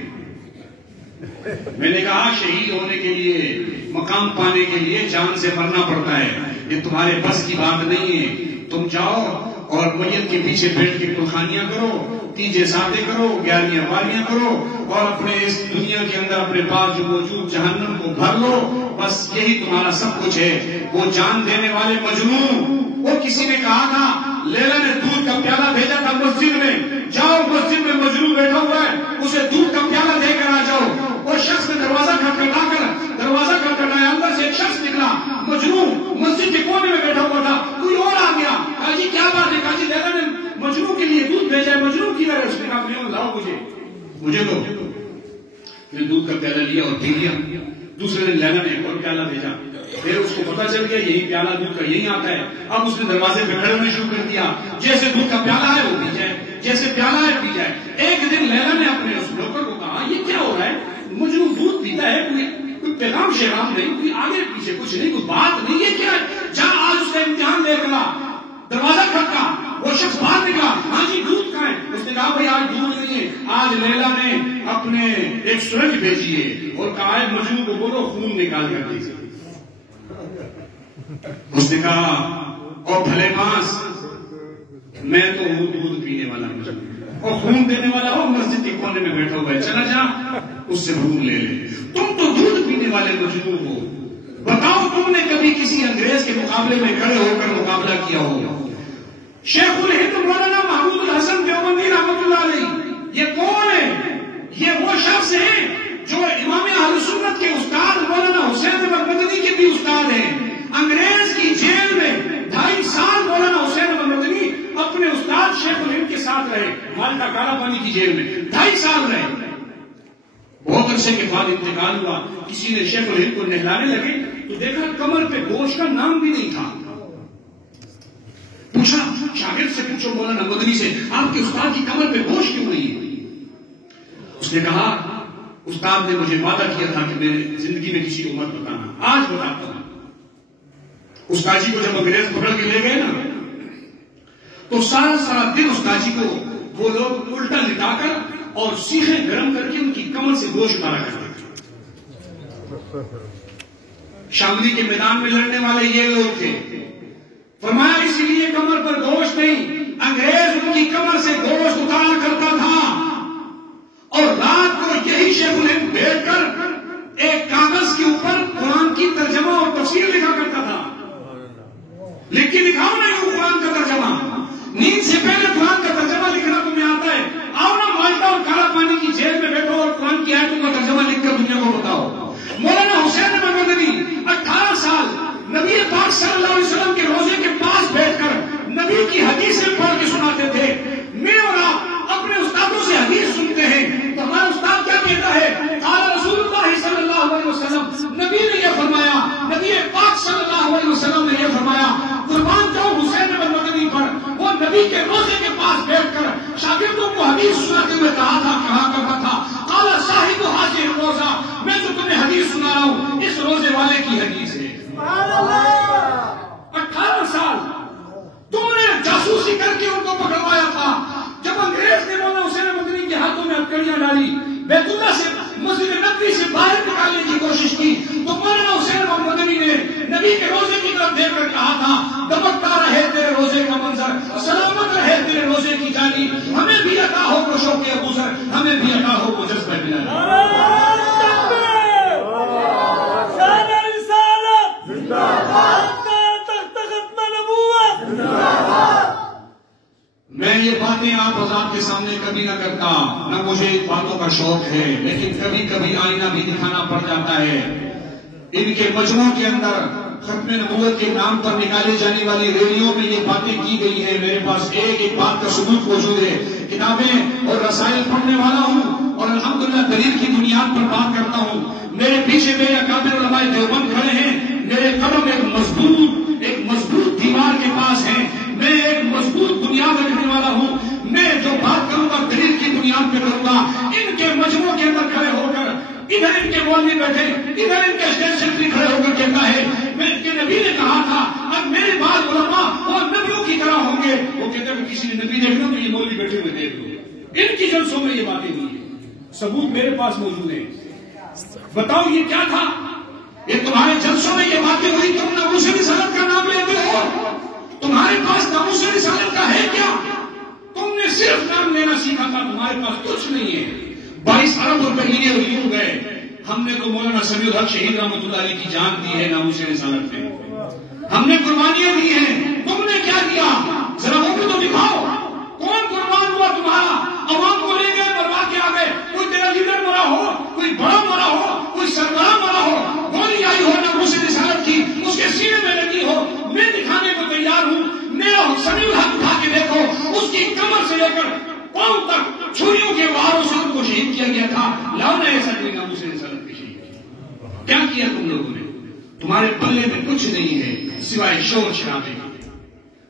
میں نے کہا شہید ہونے کے لیے، مقام پانے کے لیے جان سے مرنا پڑتا ہے، یہ تمہارے بس کی بات نہیں ہے۔ تم جاؤ اور میت کے پیچھے بیٹھ کے کلخانیاں کرو، تیجے ساتیں کرو، 11 واریاں کرو، اور اپنے اس دنیا کے اندر اپنے پاس جو موجود جہنم کو بھر لو، بس یہی تمہارا سب کچھ ہے۔ وہ جان دینے والے مجنون، وہ کسی نے کہا تھا، لیلا نے دودھ کا پیالہ بھیجا تھا مسجد میں، جاؤ مسجد میں مجنون بیٹھا ہوا ہے، اسے دودھ کا پیالہ دے کر آ جاؤ۔ اور شخص نے دروازہ کھٹکھٹایا، اندر سے ایک شخص نکلا، مجنون مسجد کے کونے میں بیٹھا ہوا تھا، کوئی اور آ گیا، کہا جی کیا بات ہے؟ کہا جی لیلا نے مجنون کے لیے دودھ بھیجا ہے، مجنون کی طرح۔ اس نے کہا لیلا لاؤ مجھے دو۔ پھر دودھ کا پیالہ لیا اور پی لیا۔ دوسرے دن لیلا نے ایک اور پیالہ بھیجا، پھر اس کو پتا چل گیا یہی پیالہ دودھ کا یہی آتا ہے۔ اب اس نے دروازے پہ کھڑے ہونے شروع کر دیا، جیسے دودھ کا پیالہ ہے وہ پی جائے، جیسے پیالہ ہے پی جائے۔ ایک دن لیلا نے اپنے اس نوکر کو کہا یہ کیا ہو رہا ہے؟ مجنون دودھ پیتا ہے، کوئی پیغام شیغام نہیں، کوئی آگے پیچھے کچھ نہیں، کوئی بات نہیں، یہ کیا ہے؟ جا آج اس کا امتحان دیکھ رہا۔ دروازہ کھٹکا، وہ شخص باہر نکلا، ہاں جی دودھ کہاں ہے؟ اس نے کہا بھائی آج دودھ نہیں ہے، آج لیلا نے اپنے ایک سورج بھیجی ہے اور کہا ہے مجنون کو بولو خون نکال کر دیجیے۔ اس نے کہا اور بھلے پاس میں تو ہوں دودھ پینے والا اور خون دینے والا ہو، مسجد کے کونے میں بیٹھا ہوا ہے، چلا جا اس سے خون لے لے۔ تم تو دودھ پینے والے مجنون ہو، بتاؤ تم نے کبھی کسی انگریز کے مقابلے میں کھڑے ہو کر مقابلہ کیا ہو؟ شیخ الہند مولانا محمود الحسن دیوبندی رحمۃ اللہ علیہ یہ کون ہے؟ یہ وہ شخص ہیں جو امام اہل سنت کے استاد مولانا حسین احمد مدنی کے بھی استاد ہیں۔ انگریز کی جیل میں 2.5 سال مولانا حسین احمد مدنی اپنے استاد شیخ الہند کے ساتھ رہے، مالٹا کالا پانی کی جیل میں 2.5 سال رہے۔ بہت عرصے کے بعد انتقال ہوا، کسی نے شیخ الہند کو نہلانے لگے تو دیکھا کمر پہ گوشت کا نام بھی نہیں تھا۔ پوچھا شاگرد سے، پوچھو مولانا مدنی سے، آپ کے استاد کی کمر پہ گوشت کیوں نہیں ہے؟ اس نے کہا استاد نے مجھے وعدہ کیا تھا کہ میں زندگی میں کسی کو مت بتانا، آج بتاتا ہوں۔ استاد جی کو جب انگریز پکڑ کے لے گئے نا تو سارا دن استاد جی کو وہ لوگ الٹا لٹا کر اور سیخیں گرم کر کے ان کی کمر سے گوشت مارا کرتے۔ شاملی کے میدان میں لڑنے والے یہ لوگ تھے۔ فرمایا اسی لیے کمر پر گوشت نہیں، انگریز ان کی کمر سے گوشت اتارا کرتا تھا اور رات کو یہی شیخ الہند بیٹھ کر ایک کاغذ کے اوپر قرآن کی ترجمہ اور تفسیر لکھا کرتا تھا۔ لکھ کے دکھاؤ نا یہ قرآن کا ترجمہ، نیند سے پہلے قرآن کا ترجمہ لکھنا تمہیں آتا ہے؟ آؤ نا مالٹا اور کالا پانی کی جیل میں بیٹھو اور قرآن کی آیتوں کا ترجمہ لکھ کر دنیا کو بتاؤ۔ مولانا حسین احمد مدنی 18 سال نبی پاک صلی اللہ علیہ وسلم کے روزے کے پاس بیٹھ کر نبی کی حدیثیں پڑھ کے سناتے تھے۔ میں اور آپ اپنے استادوں سے حدیث سنتے ہیں تو ہمارا استاد کیا کہتا ہے؟ قال رسول اللہ صلی اللہ علیہ وسلم، نبی نے یہ فرمایا، نبی پاک صلی اللہ علیہ وسلم نے یہ فرمایا۔ قربان جاؤ حسین احمد مدنی پر، وہ نبی کے روزے کے پاس بیٹھ کر شاگردوں کو حدیث سناتے ہوئے کہا کرتا تھا قال صاحب حاضر روزہ، میں جو تمہیں حدیث سنا رہا ہوں اس روزے والے کی حدیث ہے۔ 18 سال تم نے جاسوسی کر کے ان کو پکڑوایا تھا۔ جب انگریز نے مولانا حسین مدنی کے ہاتھوں میں ہتھکڑیاں ڈالی، بیت اللہ سے مسجد نبوی سے باہر نکالنے کی کوشش کی تو مولانا حسین مدنی نے نبی کے روزے کی طرف دیکھ کر کہا تھا دمکتا رہے تیرے روزے کا منظر، سلامت رہے تیرے روزے کی جانی، ہمیں بھی عطا ہو شوق ابوذر، ہمیں بھی عطا ہو میں یہ باتیں آپ حضرات کے سامنے کبھی نہ کرتا، نہ مجھے ان باتوں کا شوق ہے، لیکن کبھی کبھی آئینہ بھی دکھانا پڑ جاتا ہے۔ ان کے مجموعوں کے اندر ختم نبوت کے نام پر نکالی جانے والی ریلیوں میں یہ باتیں کی گئی ہیں۔ میرے پاس ایک بات کا ثبوت موجود ہے، کتابیں اور رسائل پڑھنے والا ہوں اور الحمدللہ دلیل کی بنیاد پر بات کرتا ہوں۔ میرے پیچھے میرے اکابر علماء دیوبند کھڑے ہیں، میرے قدم ایک مضبوط دیوار کے پاس ہیں، میں ایک مضبوط بنیاد رکھنے والا ہوں۔ میں جو بات کروں گا دلیل کی بنیاد پہ کروں گا۔ ان کے مجموعوں کے اندر کھڑے ہو کر ادھر ان کے مولوی بیٹھے، ادھر ان کے اسٹیٹ سیکرٹری کھڑے ہو کر کہتا ہے میں کہ نبی نے کہا تھا اب میرے بعد علماء اور نبیوں کی طرح ہوں گے۔ وہ کہتے ہیں کہ کسی نے نبی دیکھنا تو یہ مولوی بیٹھے ہوئے دیکھ لو۔ ان کی جلسوں میں یہ باتیں ہوئی ہیں، ثبوت میرے پاس موجود ہے۔ بتاؤ یہ کیا تھا؟ یہ تمہارے جلسوں میں یہ باتیں ہوئی، تم ناموس رسالت کا نام لیتے ہو، تمہارے پاس ناموس رسالت کا ہے کیا؟ تم نے صرف نام لینا سیکھا تھا، تمہارے پاس کچھ نہیں ہے۔ 22 ارب روپے لیے اور یوں گئے۔ ہم نے تو مولانا سمیع الحق شہید رحمۃ اللہ علیہ کی جان دی ہے ناموس رسالت میں، ہم نے قربانیاں دی ہیں، تم نے کیا دیا؟ ذرا وہ بھی تو دکھاؤ، کون قربان ہوا تمہارا؟ عوام کو لے گئے، مروا کے آ گئے، کوئی تیرا لیڈر مرا ہو، کوئی بڑا مرا ہو، کوئی سربراہ مرا ہو، گولی آئی ہو ناموس رسالت کی، اس کے سینے میں لگی ہو، میں دکھانے کو تیار ہوں۔ میرا سمیع الحق اٹھا کے دیکھو، اس کی کمر سے لے کر پاؤں تک چھریوں کے واروں سے ان کو شہید کیا گیا تھا۔ لاؤ نہ ایسا کوئی ناموس رسالت کی شہید کیا کیا تم لوگوں نے؟ تمہارے پلے میں کچھ نہیں ہے سوائے شور شرابے کا۔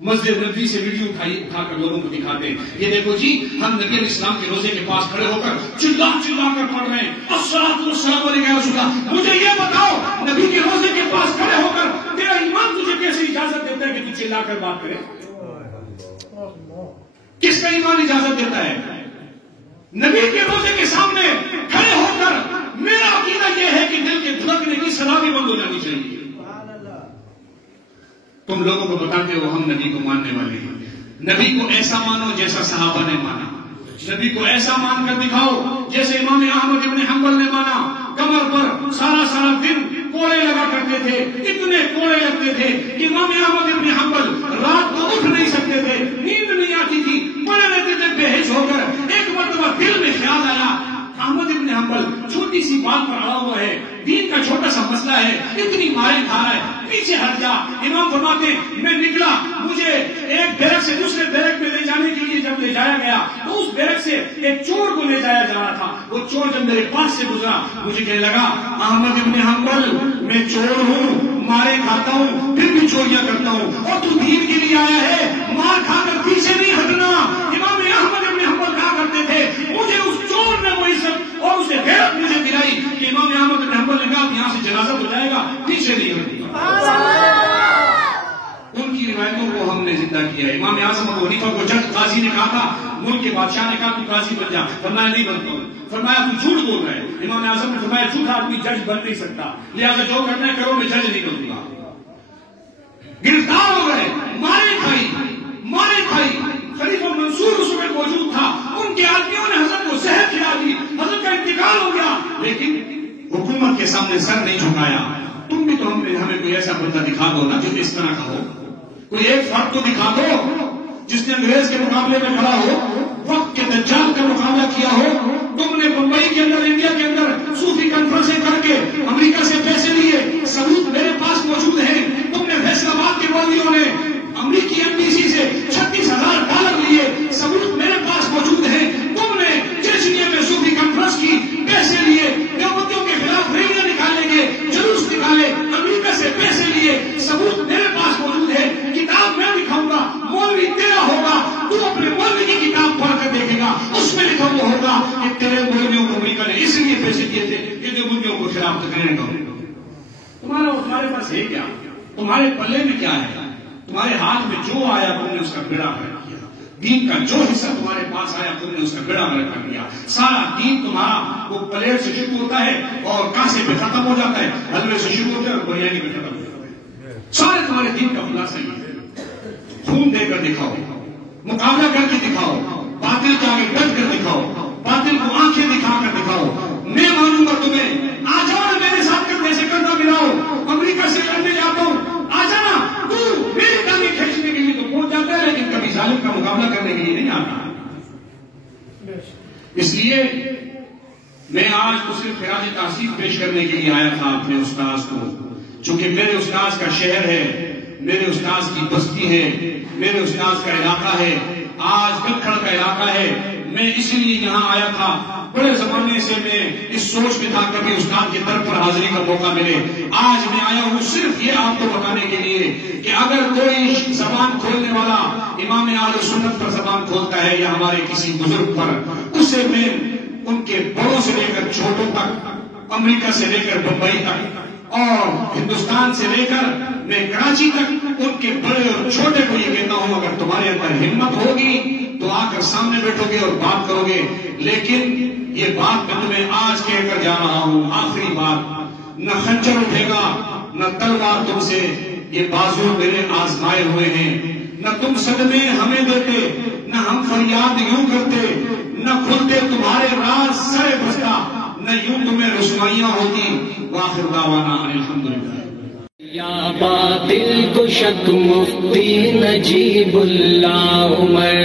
مسجد نبوی سے ویڈیو اٹھا کر لوگوں کو دکھاتے ہیں، یہ دیکھو جی ہم نبی علیہ السلام کے روزے کے پاس کھڑے ہو کر چلا کر پڑھ رہے ہیں الصلاۃ والسلام علیک یا رسول اللہ۔ مجھے یہ بتاؤ نبی کے روزے کے پاس کھڑے ہو کر تیرا ایمان تجھے کیسے اجازت دیتا ہے کہ تو چلا کر بات کرے؟ کس کا ایمان اجازت دیتا ہے؟ نبی کے روزے کے سامنے کھڑے ہو کر میرا عقیدہ یہ ہے کہ دل کے دھڑکنے کی صدا بھی بند ہو جانی چاہیے۔ تم لوگوں کو بتاتے ہو ہم نبی کو ماننے والے ہیں، نبی کو ایسا مانو جیسا صحابہ نے مانا، نبی کو ایسا مان کر دکھاؤ جیسے امام احمد ابن حنبل نے مانا۔ کمر پر سارا دن کوڑے لگا کرتے تھے، اتنے کوڑے لگتے تھے کہ امام احمد ابن حنبل رات کو اٹھ نہیں سکتے تھے، نیند نہیں آتی تھی، پڑے رہتے تھے بے ہوش ہو کر۔ ایک مرتبہ دل میں خیال آیا احمد ابن حنبل چھوٹی سی بات پر اڑا ہوا ہے، دین کا چھوٹا سا مسئلہ ہے، اتنی مارے کھا رہا ہے، پیچھے ہٹ جا۔ امام فرماتے میں نکلا، مجھے ایک بیرک سے دوسرے بیرک میں لے جانے کے لیے جب لے جایا گیا تو اس بیرک سے ایک چور کو لے جایا جا رہا تھا۔ وہ چور جب میرے پاس سے گزرا مجھے کہنے لگا احمد ابن حنبل میں چور ہوں، مارے کھاتا ہوں، پھر بھی چوریاں کرتا ہوں، اور تو دین کے لیے آیا ہے، مار کھا کر پیچھے نہیں ہٹنا۔ امام احمد ابن حنبل کہا کرتے تھے مجھے اس چور نے وہ عزت اور اسے غیرت مجھے دلائی کہ امام احمد بن حنبل نے کہا یہاں سے جنازہ ہو جائے گا، پیچھے نہیں ہٹے گا۔ ان کی روایتوں کو ہم نے زندہ کیا ہے۔ امام اعظم ابو حنیفہ کو جج قاضی نے کہا تھا، ملک کے بادشاہ نے کہا تو قاضی بن جا، فرمایا نہیں بنتا ہوں، فرمایا تو جھوٹ بول رہا ہے۔ امام اعظم نے فرمایا جھوٹا آدمی جج بن نہیں سکتا، لہٰذا جو کرنا ہے کرو، میں جج نہیں بنوں گا۔ گرفتار ہو گئے، مارے کھائی۔ خلیفہ منصور اس وقت موجود تھا، ان کے آدمیوں نے حضرت کو زہر کھلا دی، حضرت کا انتقال ہو گیا، لیکن حکومت کے سامنے سر نہیں جھکایا۔ تم بھی تو ہمیں کوئی ایسا بندہ دکھا دو نا جو اس طرح کا ہو، کوئی ایک فرد تو دکھا دو جس نے انگریز کے مقابلے میں کھڑا ہو، وقت کے دجال کا مقابلہ کیا ہو۔ تم نے بمبئی کے اندر، انڈیا کے اندر صوفی کانفرنسیں کر کے امریکہ سے پیسے لیے، ثبوت میرے پاس موجود ہے۔ تم نے فیصل آباد کے مولویوں نے امریکی ایمبیسی سے $36,000 لیے، ثبوت میرے پاس موجود ہے۔ تم نے چیچنیا میں صوفی کانفرنس کی، پیسے لیے، دیوبندیوں کے خلاف ریلیاں نکالنے کے، جلوس نکالے، امریکہ سے پیسے لیے، ثبوت میرے پاس موجود ہے۔ کتاب میں دکھاؤں گا، مولوی تیرا ہوگا، تو اپنے مولوی کی کتاب پڑھ کر دیکھے گا، اس میں لکھا ہوا ہوگا کہ تیرے مولویوں کو امریکہ نے اس لیے پیسے دیے تھے کہ دیوبندیوں کو خلاف تقریر کرے۔ تمہارے پاس ہے کیا؟ تمہارے پلے میں کیا ہے؟ تمہارے ہاتھ میں جو آیا تم نے اس کا بیڑا غرق کیا، دین کا جو حصہ تمہارے پاس آیا تم نے اس کا بیڑا غرق کر دیا۔ سارا دین تمہارا وہ پلیٹ سے شروع ہوتا ہے اور کانسے پہ ختم ہو جاتا ہے، حلوے سے شروع ہوتا ہے اور بریانی پہ ختم ہو جاتا ہے۔ سارے تمہارے دین کا خلاصہ یہ ہے، خون دے کر دکھاؤ، مقابلہ کر کے دکھاؤ، باطل کے آگے ڈٹ کر دکھاؤ، باطل کو آنکھیں دکھا کر دکھاؤ۔ میں مانوں گا تمہیں، آ جاؤ میرے ساتھ کر سے کردہ ملاؤ، امریکہ سے لڑنے جاتا ہوں، آ جانا، تو میری گاڑی کھینچنے کے لیے تو پہنچ جاتا ہے، لیکن کبھی ظالم کا مقابلہ مقابلہ کرنے کے لیے نہیں آتا. اس لیے میں آج تو صرف خراج تحسین پیش کرنے کے لیے آیا تھا اپنے استاذ کو، چونکہ میرے استاذ کا شہر ہے، میرے استاذ کی بستی ہے، میرے استاذ کا علاقہ ہے، آج ککھڑ کا علاقہ ہے. میں اس لیے یہاں آیا تھا. بڑے زمانے سے میں اس سوچ میں تھا کبھی استاد کی طرف پر حاضری کا موقع ملے. آج میں آیا ہوں صرف یہ آپ کو بتانے کے لیے کہ اگر کوئی زبان کھولنے والا امام اہل سنت پر زبان کھولتا ہے یا ہمارے کسی بزرگ پر، اسے میں ان کے بڑوں سے لے کر چھوٹوں تک، امریکہ سے لے کر بمبئی تک اور ہندوستان سے لے کر میں کراچی تک ان کے بڑے اور چھوٹے کو یہ کہتا ہوں، اگر تمہارے اندر ہمت ہوگی تو آ کر سامنے بیٹھو گے اور بات کرو گے. لیکن یہ بات میں تمہیں آج کہہ کر جا رہا ہوں، آخری بات، نہ خنجر اٹھے گا نہ تلوار تم سے، یہ بازو میرے آزمائے ہوئے ہیں. نہ تم صدمے ہمیں دیتے، نہ ہم فریاد یوں کرتے، نہ کھلتے تمہارے راز سرے بستا، نہ یوں تمہیں رسوائیاں ہوتی. وآخر دعوانا الحمدللہ. یا باطل کشت مفتی نجیب اللہ عمر